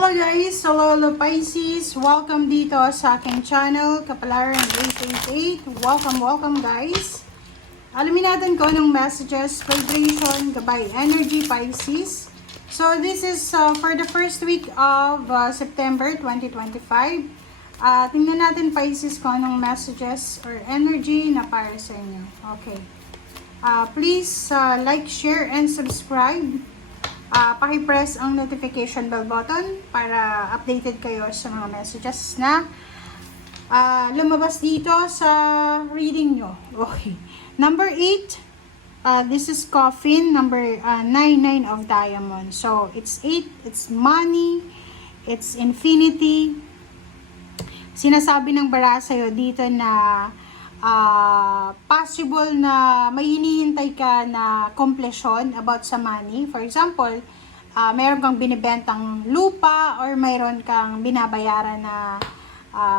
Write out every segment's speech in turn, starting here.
Hello guys! Hello Pisces! Welcome dito sa aking channel, Kapalaran 888. Welcome guys! Alamin natin kung anong messages, vibration, gabay, energy, Pisces. So this is for the first week of September 2025. Tingnan natin Pisces kung anong messages or energy na para sa inyo. Okay. Please like, share, and subscribe. Paki-press ang notification bell button para updated kayo sa mga messages na lumabas dito sa reading nyo. Okay. Number 8, this is coffin. Number 99 of diamond. So, it's 8, it's money, it's infinity. Sinasabi ng bara sa'yo dito na possible na may hinihintay ka na completion about sa money. For example, mayroon kang binibentang lupa or mayroon kang binabayaran na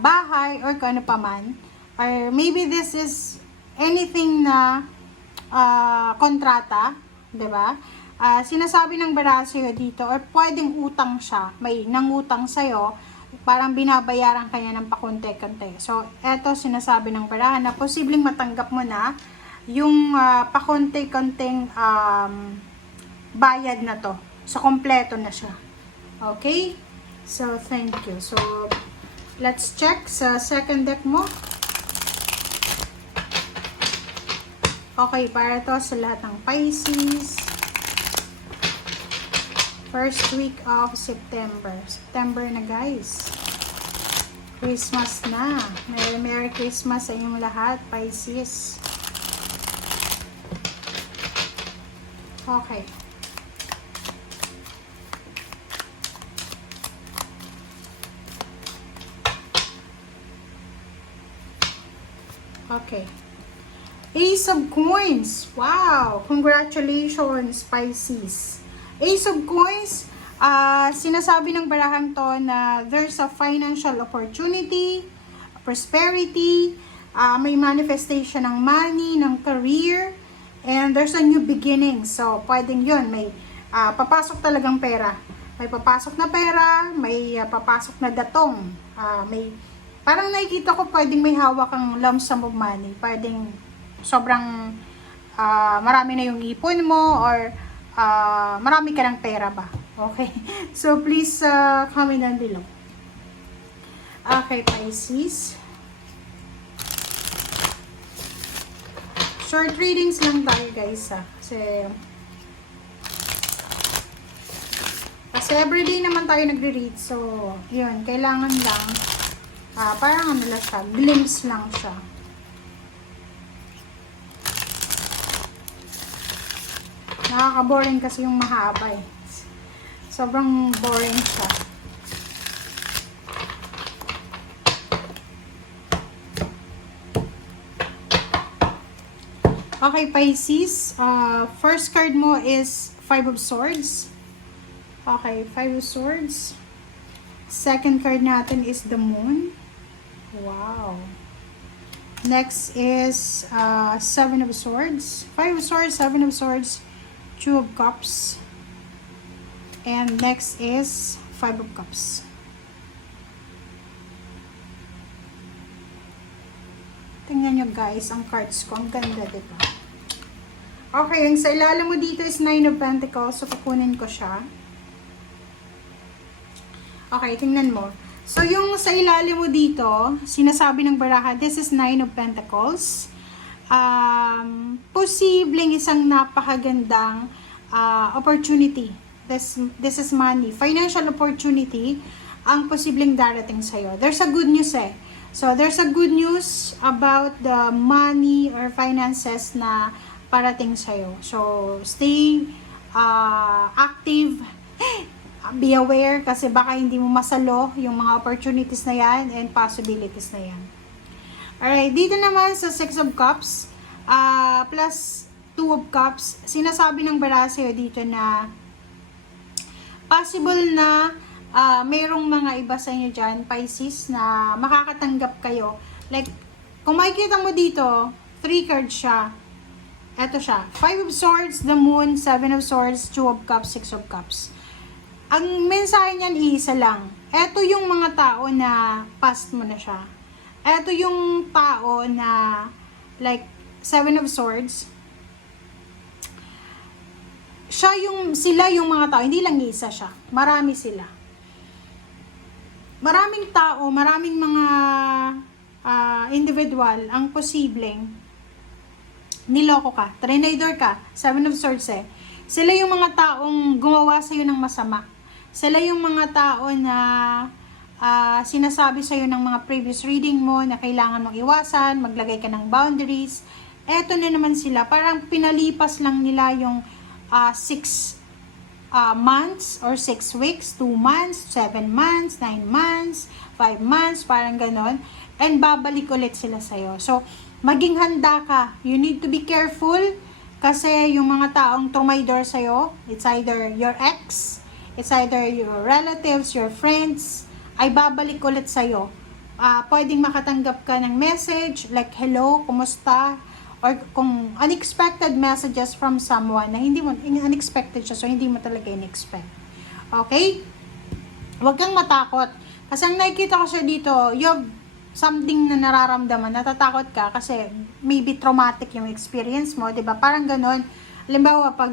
bahay or kung ano pa man. Or maybe this is anything na kontrata, 'di ba? Sinasabi ng barasyo dito or pwedeng utang siya, may nangutang sa'yo, parang binabayaran kanya ng pakonte-konte. So, eto sinasabi ng barahan na posibleng matanggap mo na yung pakonte-konteng bayad na to. So, kompleto na siya. Okay? So, thank you. So, let's check sa second deck mo. Okay, para to sa lahat ng Pisces. First week of September. September na guys. Christmas na. Merry Christmas sa inyong lahat, Pisces. Okay. Okay. Ace of Coins. Wow! Congratulations, Pisces. Ace of Coins, sinasabi ng barahan to na there's a financial opportunity, prosperity, may manifestation ng money, ng career, and there's a new beginning. So, pwedeng yun, may papasok talagang pera. May papasok na pera, may papasok na datong. Parang nakikita ko pwedeng may hawak ang lump sum of money. Pwedeng sobrang marami na yung ipon mo or marami ka ng pera ba? Okay. So, please comment down below. Okay, Pisces. Short readings lang tayo, guys, Kasi everyday naman tayo nagre-read. So, yun. Kailangan lang, parang ano lang siya, glimpse lang siya. Nakaka-boring kasi yung mahaba eh. Sobrang boring siya. Okay, Pisces. First card mo is 5 of Swords. Okay, 5 of Swords. Second card natin is the Moon. Wow. Next is 7 of Swords. 5 of Swords, 7 of Swords, 2 of Cups. And next is 5 of Cups. Tingnan nyo guys, ang cards ko. Ang ganda, diba? Okay, yung sa ilalim mo dito is 9 of Pentacles. So, kukunin ko siya. Okay, tingnan mo. So, yung sa ilalim mo dito, sinasabi ng baraha, this is 9 of Pentacles. Posibleng isang napakagandang opportunity. This is money. Financial opportunity ang posibleng darating sa'yo. There's a good news eh. So, there's a good news about the money or finances na parating sa'yo. So, stay active. Be aware kasi baka hindi mo masalo yung mga opportunities na yan and possibilities na yan. Alright, dito naman sa 6 of Cups plus 2 of Cups, sinasabi ng bara sa'yo dito na possible na mayroong mga iba sa inyo dyan, Pisces, na makakatanggap kayo. Like, kung makikita mo dito, 3 cards siya. Eto siya. 5 of Swords, the Moon, 7 of Swords, 2 of Cups, 6 of Cups. Ang mensahe niyan isa lang. Ito yung mga tao na past mo na siya. Ito yung tao na like Seven of Swords. Sila yung mga tao, hindi lang isa siya. Marami sila. Maraming tao, maraming mga individual ang posibleng niloko ka, trinador ka, Seven of Swords eh. Sila yung mga taong gumawa sa'yo ng masama. Sila yung mga tao na sinasabi sa'yo ng mga previous reading mo na kailangan mong iwasan, maglagay ka ng boundaries. Eto na naman sila, parang pinalipas lang nila yung 6 months or 6 weeks, 2 months, 7 months, 9 months, 5 months, parang ganon. And babalik ulit sila sa'yo. So, maging handa ka. You need to be careful kasi yung mga taong tumaydor sa'yo, it's either your ex, it's either your relatives, your friends, ay babalik ulit sa'yo. Pwedeng makatanggap ka ng message like, hello, kumusta? Or kung unexpected messages from someone na hindi mo, unexpected siya, so hindi mo talaga in-expect. Okay? Huwag kang matakot. Kasi ang nakikita ko siya dito, you have something na nararamdaman, natatakot ka kasi maybe traumatic yung experience mo, 'di ba? Parang ganoon. Halimbawa, pag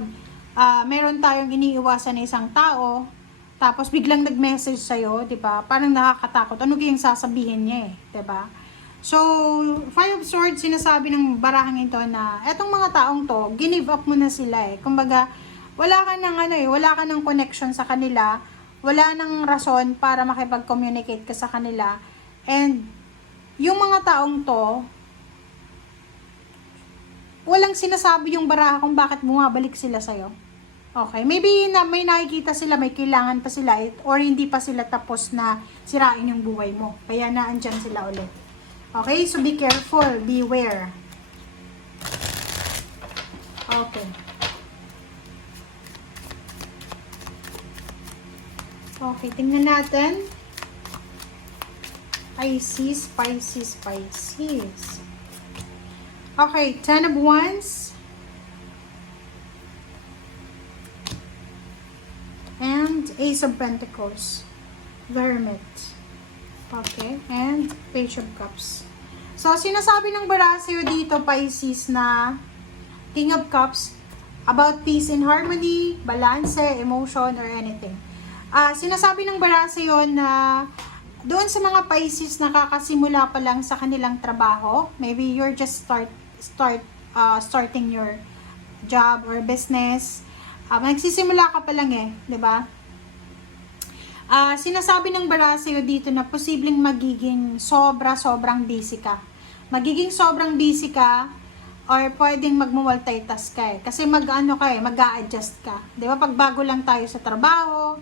meron tayong iniiwasan na isang tao, tapos biglang nag-message sa'yo, 'di ba? Parang nakakatakot. Ano kayang sasabihin niya eh, 'di ba? So, Five of Swords, sinasabi ng barahang ito na etong mga taong to, give up mo na sila eh. Kumbaga, wala ka ng connection sa kanila, wala nang rason para makipag-communicate ka sa kanila. And yung mga taong to, walang sinasabi yung baraha kung bakit bumabalik sila sa'yo. Okay, maybe may nakikita sila, may kailangan pa sila, or hindi pa sila tapos na sirain yung buhay mo. Kaya naandyan sila ulit. Okay, so be careful, beware. Okay. Okay, tingnan natin. Pisces. Okay, Ten of Wands. And Ace of Pentacles. The Hermit. Okay, and Page of Cups. So, sinasabi ng baraha sa'yo dito, Pisces, na King of Cups, about peace and harmony, balance, emotion, or anything. Sinasabi ng baraha sa'yo na doon sa mga Pisces na kakasimula pa lang sa kanilang trabaho, maybe you're just starting your job or business. Magsisimula ka pa lang eh, 'di ba? Sinasabi ng baraha sa'yo dito na posibleng magiging sobrang busy ka. Magiging sobrang busy ka or pwedeng mag-multitask ka eh. Kasi mag-a-adjust ka. 'Di ba? Pag bago lang tayo sa trabaho,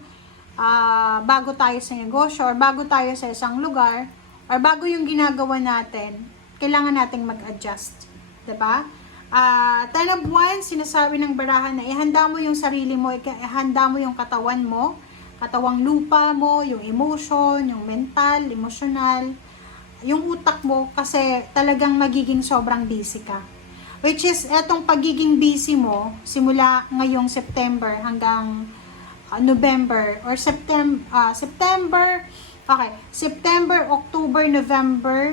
bago tayo sa negosyo, or bago tayo sa isang lugar, or bago yung ginagawa natin, kailangan nating mag-adjust. Diba? Ten of Wands, sinasabi ng baraha na ihanda mo yung sarili mo, ihanda mo yung katawan mo, katawang lupa mo, yung emotion, yung mental, emotional, yung utak mo, kasi talagang magiging sobrang busy ka. Which is, etong pagiging busy mo, simula ngayong September hanggang November or September, October, November,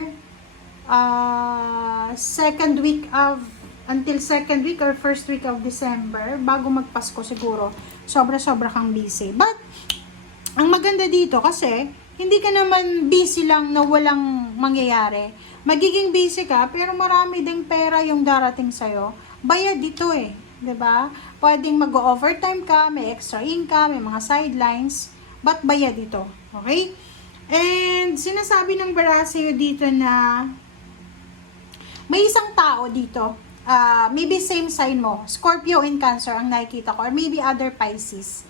until second week or first week of December, bago magpasko siguro, sobra kang busy. But, ang maganda dito kasi, hindi ka naman busy lang na walang mangyayari. Magiging busy ka, pero marami ding pera yung darating sa'yo. Bayad dito eh. 'Di ba? Pwedeng mag-overtime ka, may extra income, may mga sidelines, but bayad dito. Okay? And sinasabi ng baraha sa'yo dito na may isang tao dito, maybe same sign mo, Scorpio and Cancer ang nakikita ko, or maybe other Pisces.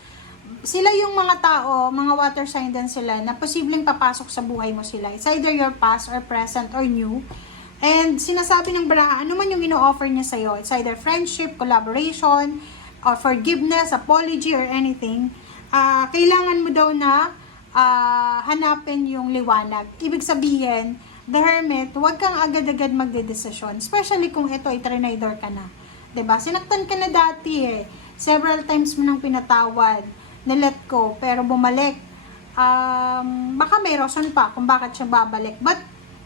Sila yung mga tao, mga water sign din sila, na posibleng papasok sa buhay mo sila. It's either your past or present or new. And sinasabi ng baraha, ano man yung ino-offer niya sa'yo, it's either friendship, collaboration, or forgiveness, apology, or anything, kailangan mo daw na hanapin yung liwanag. Ibig sabihin, the Hermit, huwag kang agad-agad magdedesisyon, especially kung ito ay trinador ka na. 'Di ba? Sinaktan ka na dati eh. Several times mo nang pinatawad. nilet go, pero bumalik. Baka may reason pa kung bakit siya babalik. But,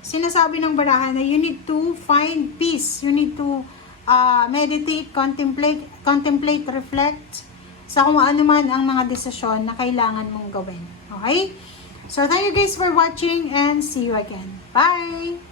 sinasabi ng barahan na you need to find peace. You need to meditate, contemplate, reflect sa kung ano man ang mga desisyon na kailangan mong gawin. Okay? So, thank you guys for watching and see you again. Bye!